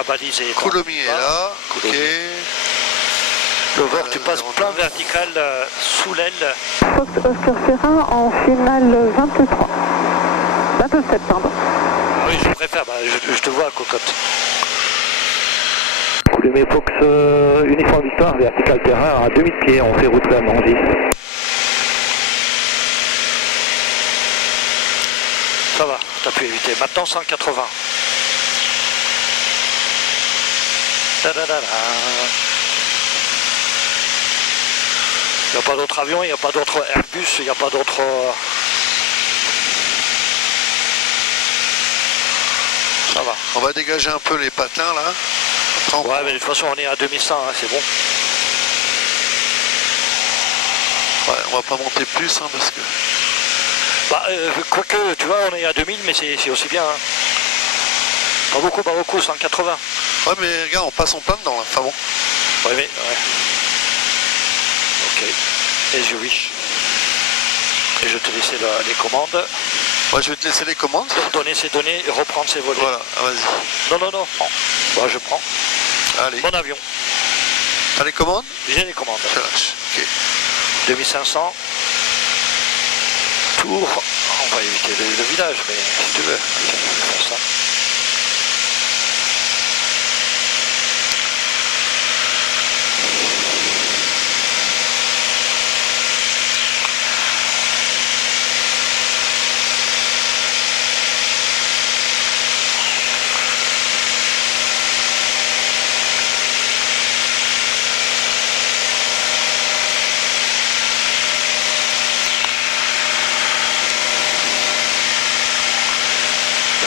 la balise est... Coulommiers est là, ok. Le vert, tu passes plein vertical sous l'aile. Fox Oscar Sierra en finale 23. 27, pardon. Oui, je préfère, je te vois à cocotte. Coulommiers Fox, uniforme victoire, vertical terrain à 2000 pieds, on fait route vers Nangy. Ça va, t'as pu éviter. Maintenant 180. Il n'y a pas d'autre avion, il n'y a pas d'autre Airbus, il n'y a pas d'autre... Ça va. On va dégager un peu les patins là. Après, ouais, mais de toute façon on est à 2100, hein, c'est bon. Ouais, on va pas monter plus hein, parce que... Quoique, tu vois, on est à 2000, mais c'est aussi bien. Hein. Pas beaucoup, 180. Ouais, mais regarde, on passe en plein dedans là. Enfin bon. Ouais, mais... Ouais. Ok. Et je wish. Et je te laisse les commandes. Ouais, je vais te laisser les commandes. Donner ses données et reprendre ses volets. Voilà, ah, vas-y. Non, prends. Bah, je prends. Allez. Bon avion. T'as les commandes? J'ai les commandes. Je lâche. Ok. 2500. Tour. On va éviter le village, mais si tu veux. Tiens, on va faire ça.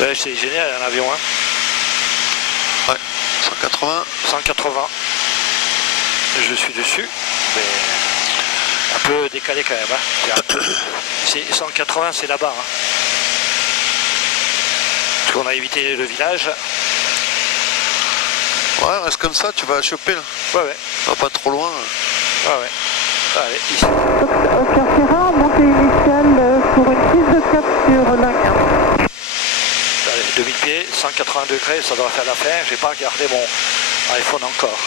Ouais, c'est génial un avion, hein. Ouais, 180. 180. Je suis dessus, mais un peu décalé quand même. Hein. C'est 180, c'est là-bas. Hein. Parce qu'on a évité le village. Ouais, reste comme ça, tu vas choper là. Ouais. Va pas trop loin. Ouais. Allez, ici. Fox Oscar Sierra, montée initiale pour une prise de cap sur Languin. Allez, 2000 pieds, 180 degrés, ça doit faire l'affaire. J'ai pas regardé mon iPhone encore.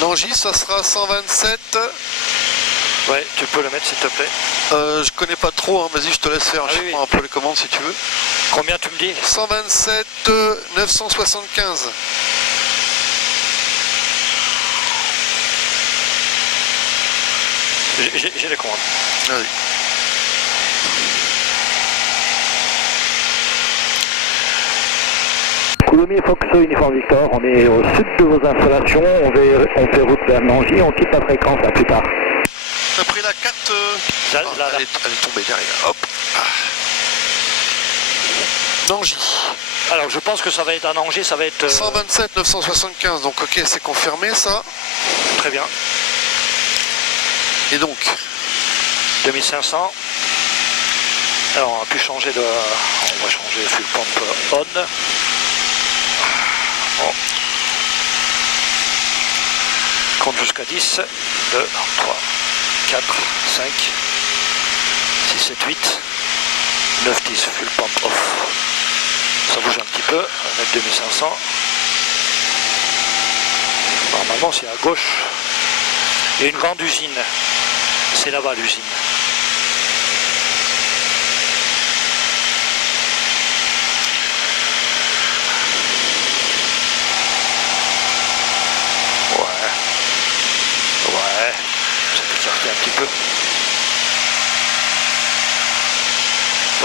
Nangy, ça sera 127. Ouais, tu peux le mettre s'il te plaît. Je connais pas trop, hein. Vas-y, je te laisse faire. Ah, Je oui. prends un peu les commandes si tu veux. Combien tu me dis? 127 975. J'ai les commandes. Vas-y. Coulommiers Fox, uniforme Victor, on est au sud de vos installations, on fait route vers Nangy, on quitte la fréquence, à plus tard. T'as pris la carte Là. Elle est tombée derrière. Hop. Nangy. Alors je pense que ça va être à Nangy, ça va être... 127 975, donc ok, c'est confirmé ça. Très bien. Et donc 2500. Alors on a pu changer de... On va changer fuel pump on. Bon. Compte jusqu'à 10. 2, 3, 4, 5, 6, 7, 8, 9, 10. Fuel pump off. Ça bouge un petit peu. On va mettre 2500. Normalement c'est à gauche. Il y a une grande usine. C'est là-bas l'usine. Ouais, ça peut s'arrêter un petit peu.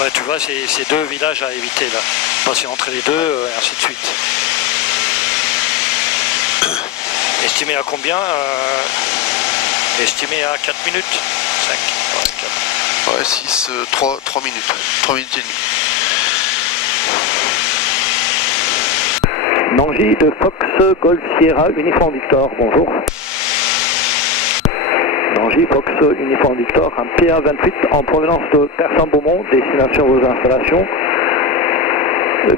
Ouais, tu vois, c'est deux villages à éviter là. Passer entre les deux, et ainsi de suite. Estimé à combien Estimé à 4 minutes 5, ouais, 4. ouais, 6, 3 minutes. 3 minutes et demie. Nangy de Fox Golf Sierra, uniforme Victor, bonjour. Nangy Fox uniforme Victor, un PA28 en provenance de Persan-Beaumont, destination vos installations.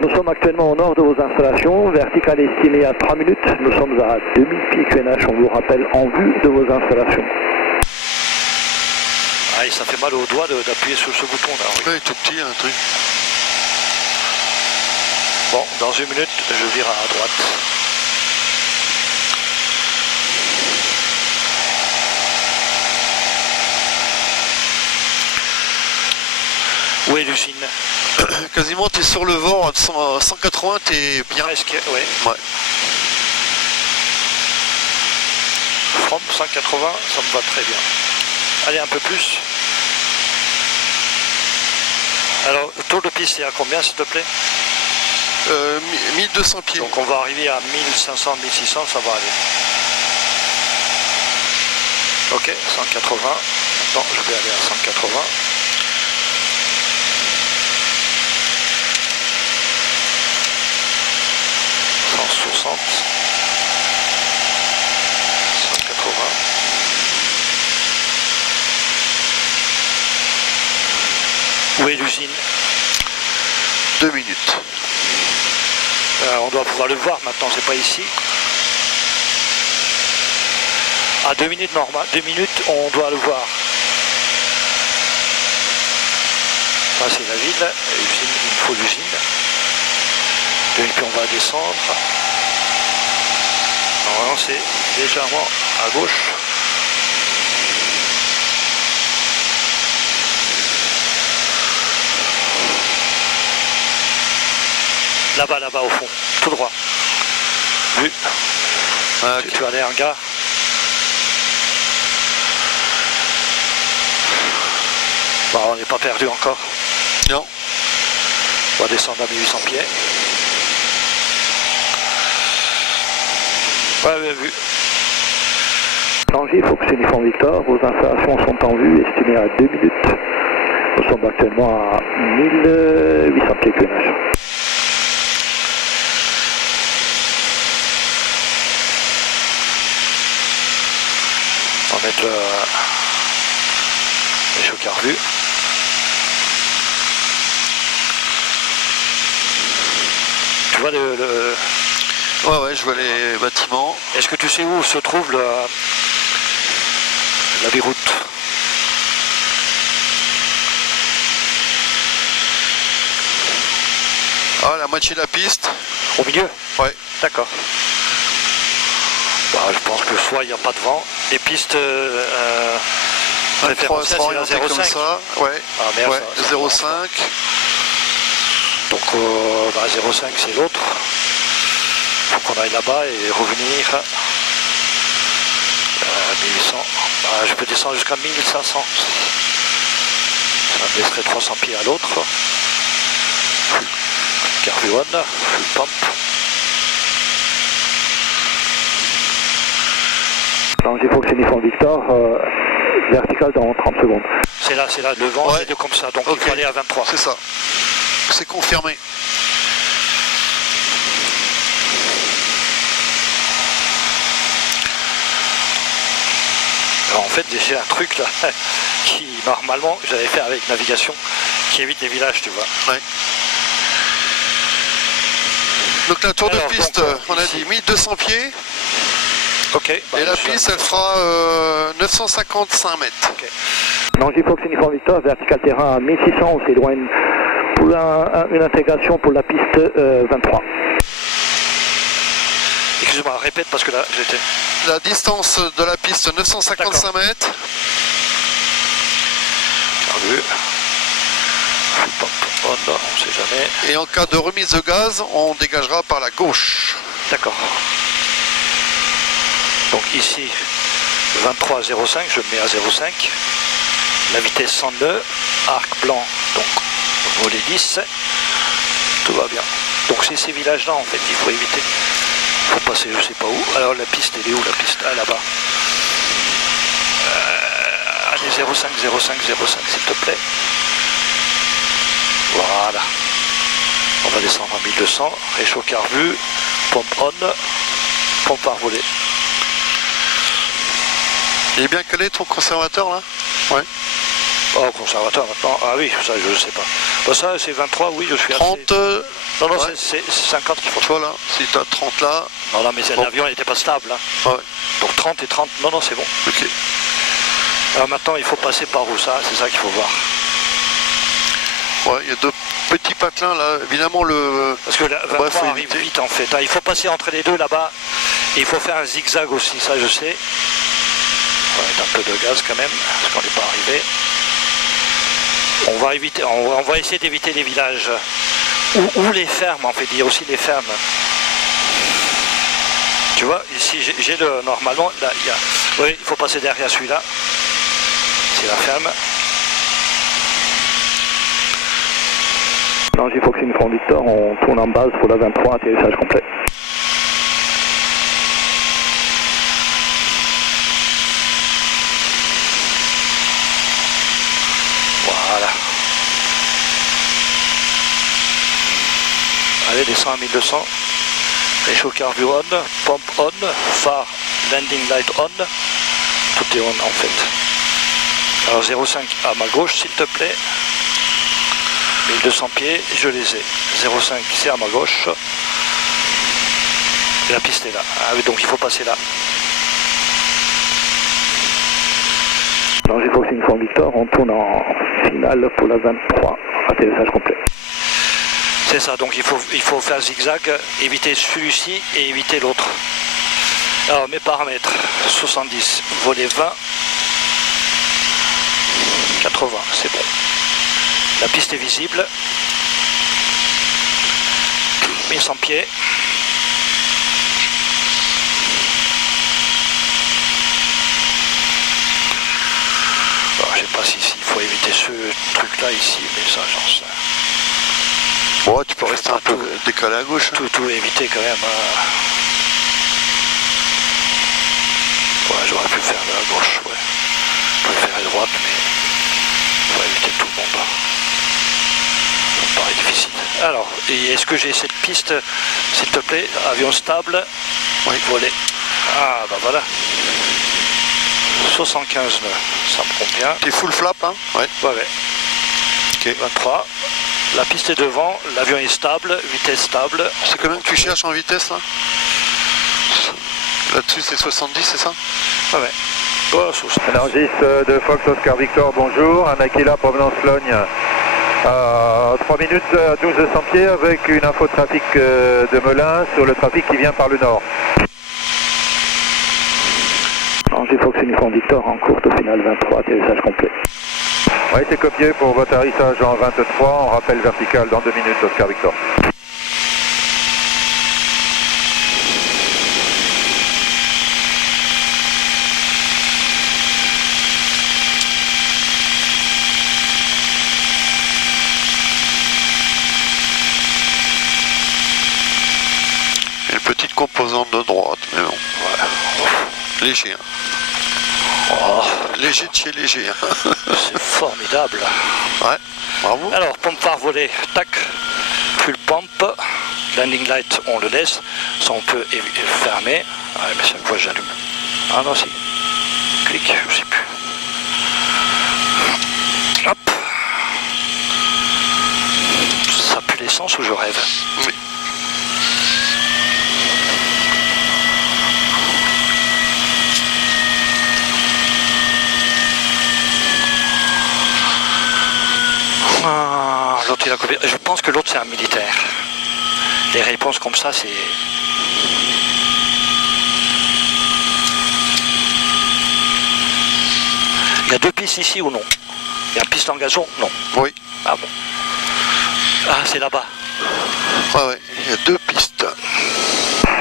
Nous sommes actuellement au nord de vos installations, vertical estimé à 3 minutes, nous sommes à 2000 pieds QNH, on vous rappelle, en vue de vos installations. Ah, Ah, et ça fait mal au doigt d'appuyer sur ce bouton là. Oui. Ouais, tout petit, un truc. Bon, dans 1 minute, je vire à droite. Où est l'usine? Quasiment, tu es sur le vent, à 180, tu es bien. Presque, oui. Ouais. From 180, ça me va très bien. Allez, un peu plus. Alors, le tour de piste, c'est à combien, s'il te plaît? 1200 pieds. Donc, on va arriver à 1500, 1600, ça va aller. Ok, 180. Maintenant, je vais aller à 180. 160. 180. Où est l'usine? 2 minutes. On doit pouvoir le voir maintenant, c'est pas ici. À 2 minutes normal, 2 minutes on doit le voir. Ça c'est la ville, l'usine, il me faut l'usine. Et puis on va descendre. Normalement c'est légèrement à gauche. Là-bas, là-bas au fond, tout droit. Vu. Ah, Tu vas aller en gare. Bon, on n'est pas perdu encore. non. On va descendre à 1800 pieds. Ouais, vu. Tangier, Fox Uniforme Victor, vos installations sont en vue, estimées à 2 minutes. Nous sommes actuellement à 1800 pieds de nage. On va mettre les chocs à revue. Tu vois le... Ouais, je vois les bâtiments. Est-ce que tu sais où se trouve la Beyrouth? Ah, la moitié de la piste. Au milieu? Ouais. D'accord. Bah, je pense que soit il n'y a pas de vent, les pistes référentielles c'est la 0,5. comme ça. Ouais. Ah merde, ouais. ça 0,5. Donc 0,5 c'est l'autre. Il faut qu'on aille là-bas et revenir à 1800. Bah, je peux descendre jusqu'à 1500. Ça me laisserait 300 pieds à l'autre. Carvue on, full pump. Tangier, Fox Uniforme Victor, vertical dans 30 secondes. C'est là, le vent Ouais. est de comme ça, donc Ok. il faut aller à 23. C'est ça. C'est confirmé. Alors, en fait, j'ai un truc là, qui normalement j'avais fait avec navigation, qui évite les villages, tu vois. Ouais. Donc la tour Alors, de piste, donc, on a ici. dit 1200 pieds. Ok. Bah, Et la je suis piste, à- elle fera 955 mètres. Ok. Tangier, Fox Uniforme Victor, vertical terrain à 1600, on s'éloigne pour une intégration pour la piste 23. Excuse-moi, répète parce que là j'étais. La distance de la piste, 955 mètres. Carvue. Full pump on, on sait jamais. Et en cas de remise de gaz, on dégagera par la gauche. D'accord. Donc ici 23,05, je me mets à 0,5. La vitesse 100 nœuds, arc blanc, donc volet 10. Tout va bien. Donc c'est ces villages-là en fait qu'il faut éviter. Il faut passer je sais pas où. Alors la piste, elle est où la piste? Ah là-bas. Allez 0,5, 0,5, 0,5 s'il te plaît. Voilà. On va descendre à 1200, réchaud carbu, pompe on, pompe à voler. Il est bien calé ton conservateur là? Ouais. Oh, conservateur maintenant. Ah oui, ça je sais pas. Bah, ça c'est 23, oui, je suis 30, assez... Non, non, ouais. c'est 50 qu'il faut. Voilà, si tu as 30 là, Non, non, mais Bon. l'avion n'était pas stable. Hein. ouais, Donc 30 et 30, non, non, c'est bon. ok. Alors maintenant, il faut passer par où ça? C'est ça qu'il faut voir. Ouais, il y a deux petits patelins là. Évidemment, le. Parce que la 23 arrive vite en fait. Il faut passer entre les deux là-bas. Et il faut faire un zigzag aussi, ça je sais. On va mettre un peu de gaz quand même, parce qu'on n'est pas arrivé. On va essayer d'éviter les villages. Ou les fermes, en fait, il y a aussi les fermes. Tu vois, ici j'ai le. Normalement, là, il y a. Oui, il faut passer derrière celui-là. C'est la ferme. Nangy Foxine Front Victor, on tourne en base pour la 23, atterrissage complet. Voilà. Allez, descend à 1200. Réchaud carburant, pompe on, phare, landing light on. Tout est on en fait. Alors 0,5 à ma gauche s'il te plaît. 1200 pieds, je les ai. 0,5 c'est à ma gauche. Et la piste est là. Ah oui, donc il faut passer là. Nangy Foxine Front Victor, on tourne en finale pour la 23, atterrissage complet. C'est ça, donc il faut faire zigzag, éviter celui-ci et éviter l'autre. Alors mes paramètres, 70, volet 20, 80, c'est bon. La piste est visible, 1100 pieds. Alors, je sais pas si il faut éviter ce truc là ici, mais ça j'en sais. Bon, tu peux rester un peu décalé à gauche. Tout éviter quand même. Ouais, j'aurais pu faire de la gauche, ouais. Je pourrais faire à droite, mais il faut éviter tout le monde. Ça me paraît difficile. Alors, est-ce que j'ai cette piste, s'il te plaît, avion stable? Oui. Volet. Ah, bah voilà. 75 nœuds, ça me convient. T'es full flap, hein? Ouais. Ouais, ouais. Ok. 23. La piste est devant, l'avion est stable, vitesse stable. C'est combien que tu cherches en vitesse là? Là-dessus c'est 70, c'est ça? Ouais, ouais. Oh, Nangy de Fox Oscar Victor, bonjour. Un Aquila provenance Logne. 3 minutes à 1200 pieds avec une info de trafic de Melun sur le trafic qui vient par le nord. Nangy Foxine Front Victor, en courte finale 23, atterrissage complet. Oui, c'est copié pour votre atterrissage en 23, on rappelle vertical dans 2 minutes, Oscar Victor. Il y a une petite composante de droite, mais bon. Ouais. Léger, hein. Oh. Léger de chez léger. Hein. C'est formidable. Ouais, bravo. Alors, pompe par volet, tac, full pompe, landing light, on le laisse, ça on peut fermer. Ah, mais chaque fois j'allume. Ah non, si. Clic, je sais plus. Hop. Ça pue l'essence ou je rêve? Oui. Ah, l'autre il a copié. Je pense que l'autre c'est un militaire. Les réponses comme ça c'est... Il y a deux pistes ici ou non? Il y a une piste en gazon? Non. Oui. Ah bon. Ah c'est là-bas. Ouais, il y a 2 pistes.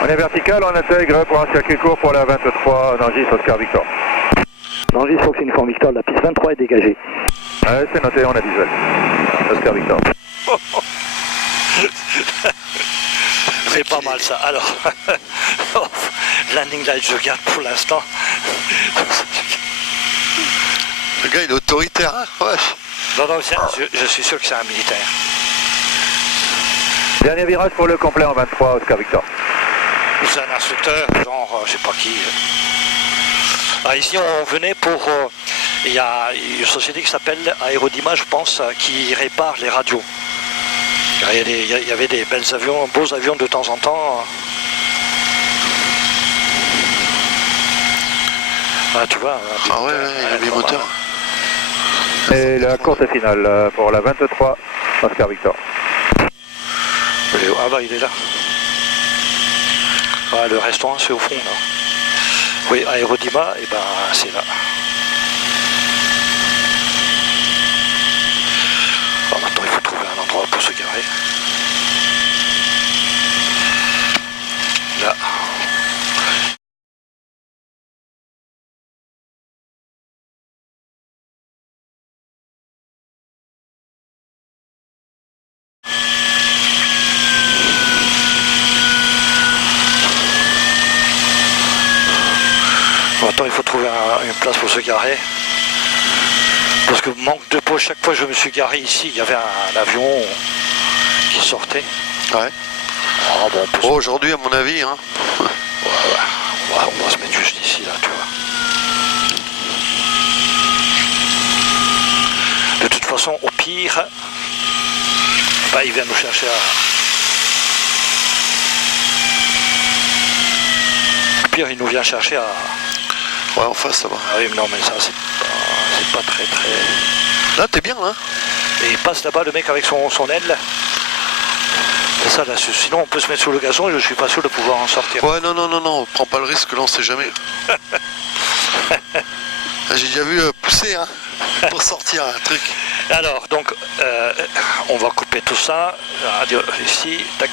On est vertical, on intègre pour un circuit court pour la 23, Nangy Oscar Victor. Nangy Foxine Front Victor, la piste 23 est dégagée. Ouais, c'est noté, on a visuel. Oscar Victor. C'est pas mal ça. Alors, landing light je garde pour l'instant. Le gars il est autoritaire, hein? Ouais. Non, non, je suis sûr que c'est un militaire. Dernier virage pour le complet en 23, Oscar Victor. C'est un instructeur, genre, je sais pas qui. Ah, ici, on venait pour... il y a une société qui s'appelle Aérodima, je pense, qui répare les radios. Il y avait des belles avions, beaux avions de temps en temps. Ah, tu vois. Ah ouais, il y a des moteurs. Et la course finale pour la 23, Oscar Victor. Ah bah il est là. Ah, le restaurant c'est au fond là. Oui, Aérodima, et ben c'est là. Alors maintenant il faut trouver un endroit pour se garer. Là. Maintenant il faut trouver une place pour se garer. Parce que manque de peau, chaque fois que je me suis garé ici, il y avait un avion qui sortait. Ouais. Oh, bon, Bon, aujourd'hui, à mon avis, hein. Ouais, on va se mettre juste ici, là, tu vois. De toute façon, au pire, bah, il vient nous chercher à... Au pire, il nous vient chercher à... Ouais, en face, ça va. Ah oui, mais non, mais ça, c'est pas très... Là, t'es bien, hein. Et il passe là-bas, le mec, avec son aile. C'est ça, là, sinon on peut se mettre sous le gazon et je suis pas sûr de pouvoir en sortir. Ouais, non, prends pas le risque, là, on sait jamais. J'ai déjà vu pousser, hein, pour sortir un truc. Alors, donc, on va couper tout ça. Radio ici, tac,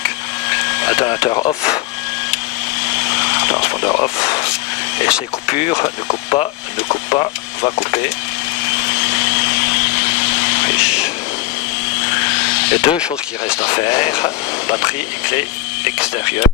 alternateur off, transpondeur off. Et ces coupures, ne coupe pas, va couper. Et deux choses qui restent à faire, batterie et clé extérieure.